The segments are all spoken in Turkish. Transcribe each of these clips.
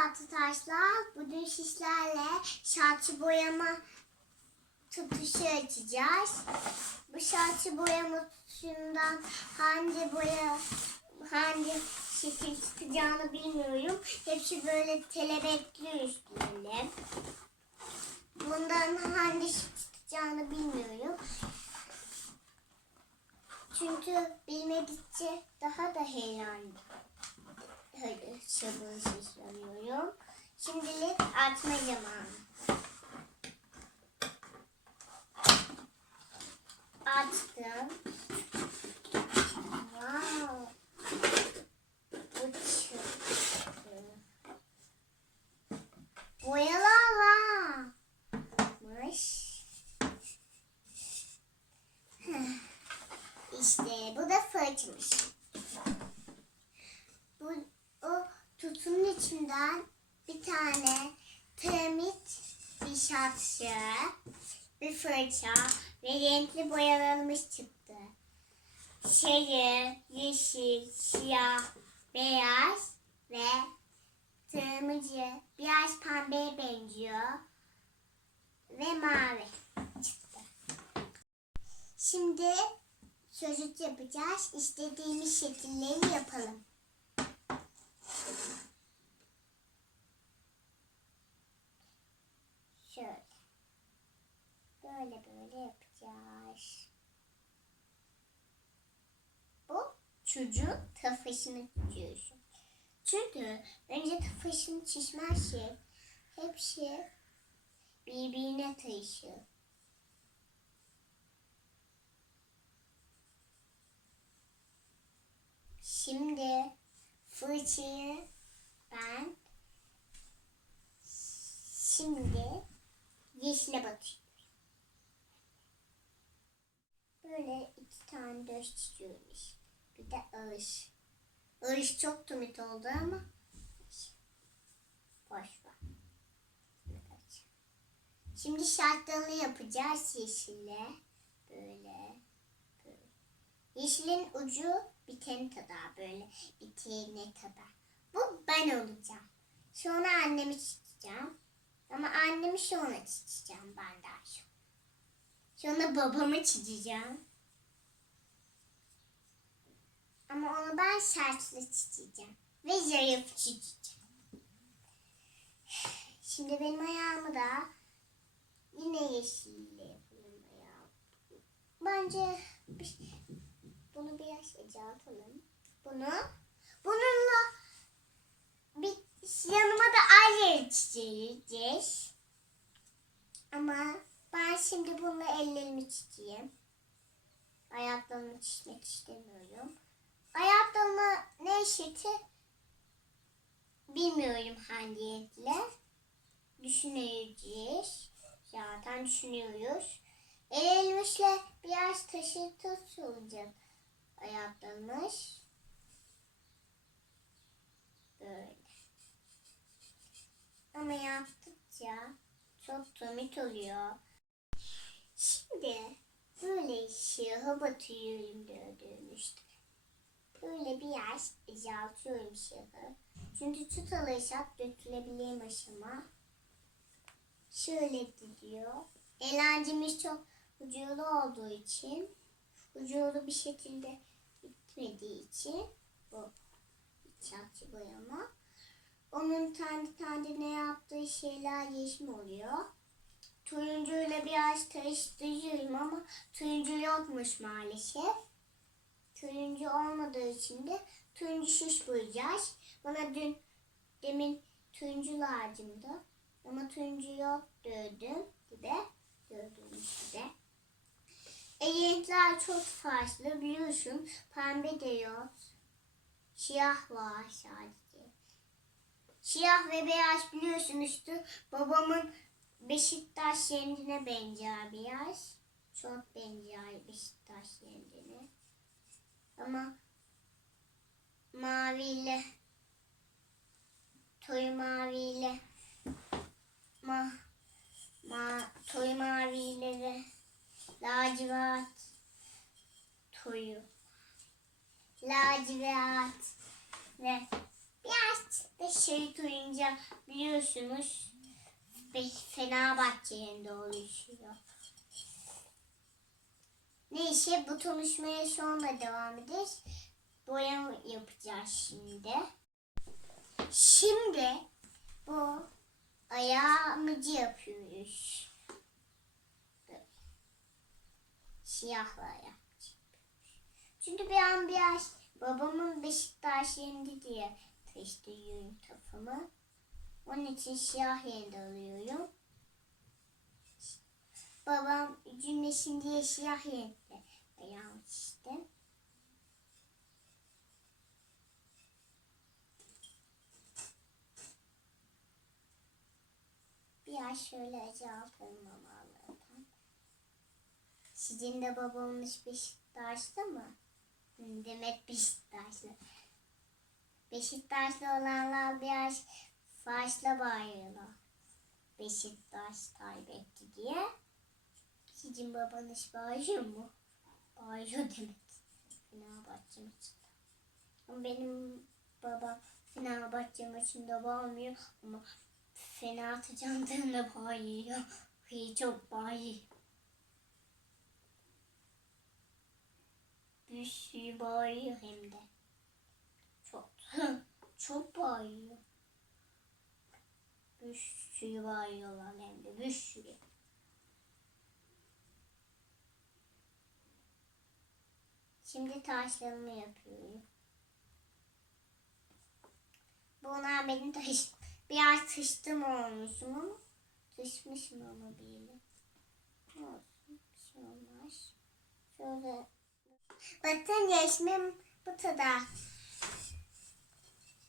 arkadaşlar. Bugün sizlerle şartçı boyama tutuşu açacağız. Bu şartçı boyama tutuşundan hangi boya hangi şekil çıkacağını bilmiyorum. Hepsi böyle telebekli üstlerinde. Bundan hangi şekil çıkacağını bilmiyorum. Çünkü bilmedikçe daha da heyecan Öyle sabırsızlanıyorum. Şimdilik atma zamanı. Açtım. Wow. Bu çıktı. Boyalar varmış. Heh. İşte bu da fırçmış. Bu o tutunun içinden bir tane piramit bir şapşı, bir fırça ve renkli boyalarımız çıktı. Sarı, yeşil, siyah, beyaz ve kırmızı, biraz pembeye benziyor ve mavi çıktı. Şimdi çocuk yapacağız. İstediğimiz şekilleri yapalım. Şöyle. Böyle böyle yapacağız. Bu çocuğun kafasını tutuyorsun. Çünkü önce kafasını çizmezse hepsi birbirine taşır. Şimdi fırçayı ben şimdi yeşile batıyorum. Böyle iki tane döş çiziyormuş. Bir de ağış. Ağış çok tumit oldu ama boş ver. Şimdi şartlarını yapacağız yeşille. Böyle. böyle. Yeşilin ucu biteni kadar böyle bitene kadar. Bu ben olacağım. Sonra annemi çizeceğim. Ama annemi sonra çizeceğim ben daha çok. Sonra babamı çizeceğim. Ama onu ben şartlı çizeceğim. Ve zayıf çizeceğim. Şimdi benim ayağımı da yine yeşille yapalım ayağım. Bence bir- bunu biraz azaltalım. Bunu bununla bir yanıma da ayrı çizeceğiz. Ama ben şimdi bununla ellerimi çizeyim. Ayaklarımı çizmek istemiyorum. Ayaklarımı ne eşiti bilmiyorum hangi renkle. Düşüneceğiz. Zaten düşünüyoruz. El elmişle biraz taşıtı olacak ayaklarımız. Böyle. Ama yaptıkça çok tomit oluyor. Şimdi böyle siyahı batıyorum gördüğünüzde. Böyle biraz azaltıyorum siyahı. Çünkü tut alırsak dökülebileyim aşama. Şöyle gidiyor. Eğlencemiz çok uculu olduğu için uculu bir şekilde bitmediği için bu çarpıcı boyama. Onun kendi kendine yaptığı şeyler yeşil oluyor. Turuncuyla biraz karıştırıyorum ama turuncu yokmuş maalesef. Turuncu olmadığı için de turuncu şiş boyayacağız. Bana dün demin turuncu lazımdı. Ama turuncu yok gördüm gibi. Gördüğünüz gibi. E, renkler çok farklı biliyorsun. Pembe de yok. Siyah var sadece. Siyah ve beyaz biliyorsun üstü babamın Beşiktaş yendine benzer biraz. Çok benzer Beşiktaş yendine. Ama maviyle toy maviyle ma, ma toy maviyle ve lacivert toyu lacivert ve biraz da şey duyunca biliyorsunuz Fenerbahçe'nin oluşuyor. Neyse bu konuşmaya sonra devam ederiz. Boya yapacağız şimdi. Şimdi bu ayağımızı yapıyoruz. Siyahla yapacağız. Çünkü bir an biraz babamın Beşiktaş yendi diye taşıyorum kafamı. Onun için siyah yendi alıyorum. Babam cümlesin diye siyah yendi. Ayağım işte. Biraz şöyle azaltalım ama Allah'tan. Sizin de babanız Beşiktaşlı mı? Hı, Demet Beşiktaşlı. Beşiktaşlı olanlar biraz fazla bağırıyorlar. Beşiktaş kaybetti diye. Sizin babanız bağırıyor mu? Bağırıyor demek. Fenerbahçe maçında. Ama benim babam Fenerbahçe maçında bağırmıyor ama fena atacağındığında bağırıyor. Çok bağırıyor. Bir sürü bağırıyor hem de. Çok. çok bağırıyor. Bir sürü bağırıyorlar hem de. Bir sürü. Şimdi taşlarımı yapıyorum. Bunlar benim taş... Biraz tıştım olmuşum ama tışmışım ama böyle. Olsun. Bir şey olmaz. Şöyle. Bakın resmim bu kadar.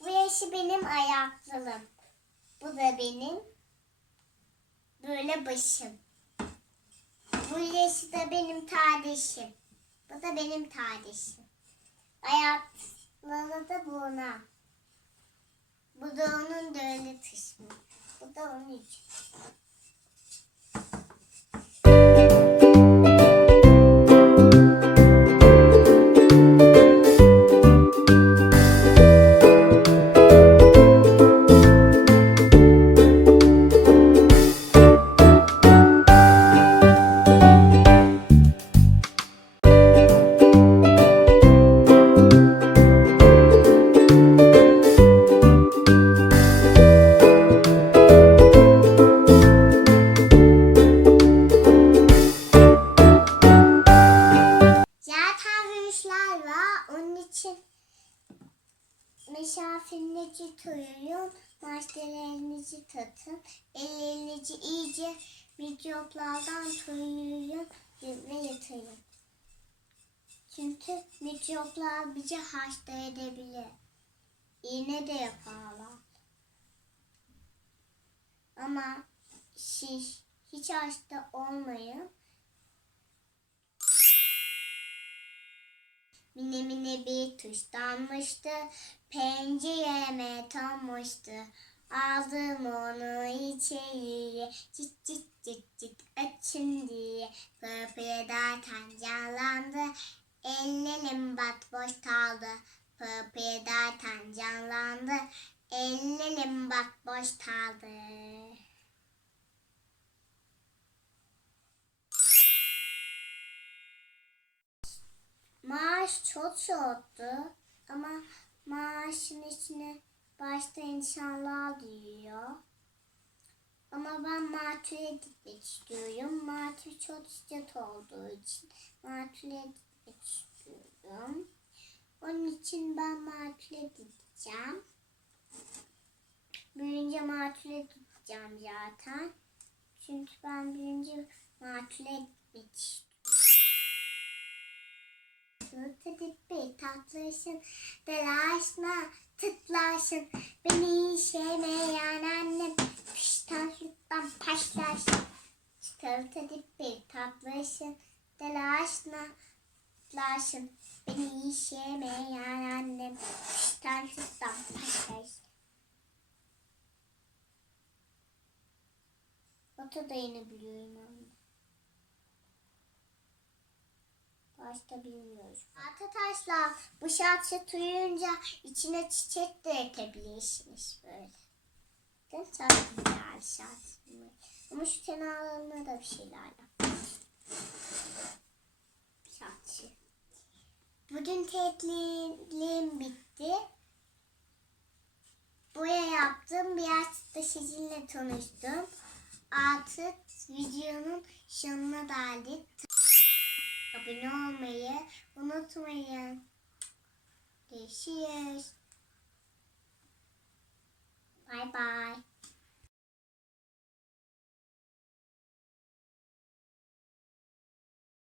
Bu yaşı benim ayaklığım. Bu da benim böyle başım. Bu yaşı da benim kardeşim. Bu da benim kardeşim. Ayakları da buna. Bu da onun da öyle kısmı. Bu da onun için. Misafirinizi koyuyorum. Maskelerinizi takın. Ellerinizi iyice mikroplardan koruyun ve yatırın. Çünkü mikroplar bizi hasta edebilir. İğne de yaparlar. Ama siz hiç hasta olmayın. Mine mine bir tuşlanmıştı. Pencereme tanmıştı. Aldım onu içeriye. Cik cik cik cik açın diye. Pırpır derken canlandı. Ellerim bat çok çoktu ama maaşın içine başta insanlar diyor. Ama ben Matül'e gitmek istiyorum. Matül çok sıcak olduğu için Matül'e gitmek istiyorum. Onun için ben Matül'e gideceğim. Büyünce Matül'e gideceğim zaten. Çünkü ben büyünce Matül'e gitmek istiyorum. Tadip bir tatlısın, telaşma tıklarsın. Beni sevmeyen annem piştanlıktan paşlarsın. Tadip bir tatlısın, telaşma tıklarsın. Beni sevmeyen annem piştanlıktan paşlarsın. Ota da yine biliyorum başta bilmiyoruz. Arkadaşlar bu şarkı duyunca içine çiçek de ekebilirsiniz böyle. Değil? Çok güzel şarkı. Ama şu kenarlarına da bir şeyler yap. Şarkı. Bugün tekliğim bitti. Boya yaptım. Biraz da sizinle tanıştım. Artık videonun sonuna geldik. Abone olmayı unutmayın. Görüşürüz. Bye bye.